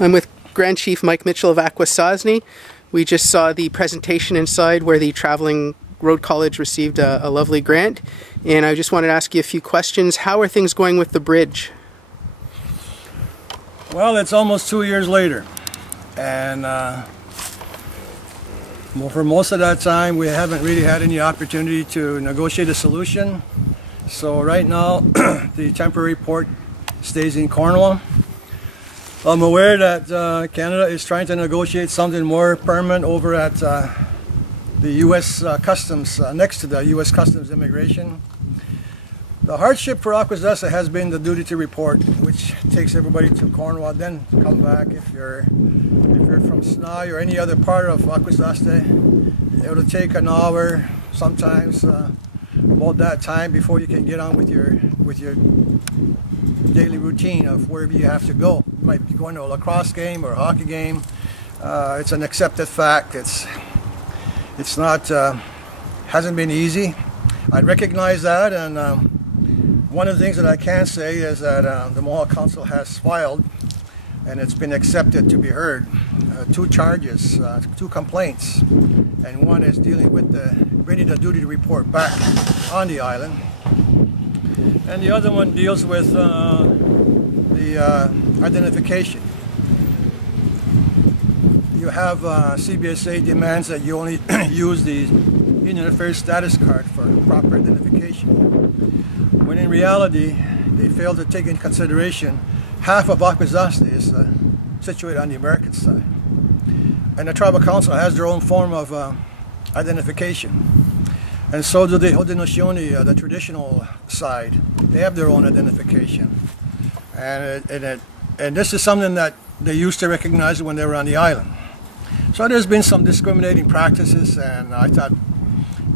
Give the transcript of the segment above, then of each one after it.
I'm with Grand Chief Mike Mitchell of Akwesasne. We just saw the presentation inside where the Traveling Road College received a lovely grant, and I just wanted to ask you a few questions. How are things going with the bridge? Well, it's almost 2 years later, and for most of that time we haven't really had any opportunity to negotiate a solution. So right now the temporary port stays in Cornwall. I'm aware that Canada is trying to negotiate something more permanent over at the U.S. Customs, next to the U.S. Customs immigration. The hardship for Akwesasne has been the duty to report, which takes everybody to Cornwall, then come back. If you're from Snowy or any other part of Akwesasne, it'll take an hour, sometimes about that time before you can get on with your daily routine of wherever you have to go. You might be going to a lacrosse game or a hockey game. It's an accepted fact. It's not hasn't been easy. I recognize that, and one of the things that I can say is that the Mohawk Council has filed, and it's been accepted to be heard, 2 charges, 2 complaints, and one is dealing with bringing the duty to report back on the island, and the other one deals with the identification. You have CBSA demands that you only use the Indian Affairs status card for proper identification, when in reality they fail to take into consideration half of Akwesasne is situated on the American side, and the Tribal Council has their own form of identification, and so do the Haudenosaunee, the traditional side. They have their own identification, and this is something that they used to recognize when they were on the island. So there's been some discriminating practices, and I thought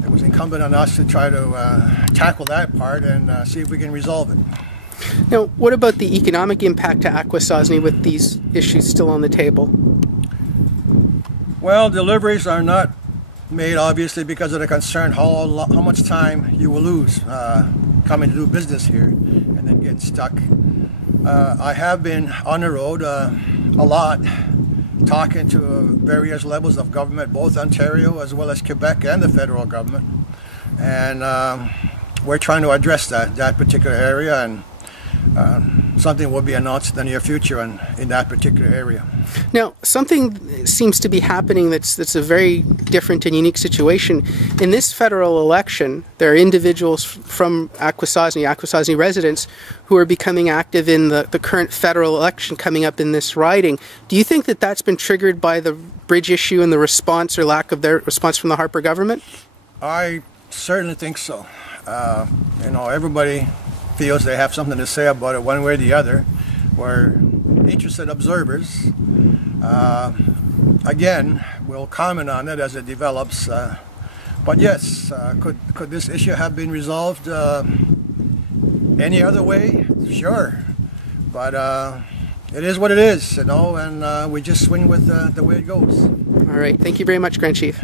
it was incumbent on us to try to tackle that part and see if we can resolve it. Now, what about the economic impact to Akwesasne with these issues still on the table? Well, deliveries are not made, obviously, because of the concern how much time you will lose coming to do business here and then get stuck. I have been on the road a lot, talking to various levels of government, both Ontario as well as Quebec and the federal government, and we're trying to address that particular area, and something will be announced in the near future in that particular area. Now, something seems to be happening that's a very different and unique situation. In this federal election, there are individuals from Akwesasne residents, who are becoming active in the current federal election coming up in this riding. Do you think that that's been triggered by the bridge issue and the response or lack of their response from the Harper government? I certainly think so. You know, everybody feels they have something to say about it one way or the other. We're interested observers. Again, we'll comment on it as it develops. But yes, could this issue have been resolved any other way? Sure. But it is what it is, you know, and we just swing with the way it goes. All right. Thank you very much, Grand Chief.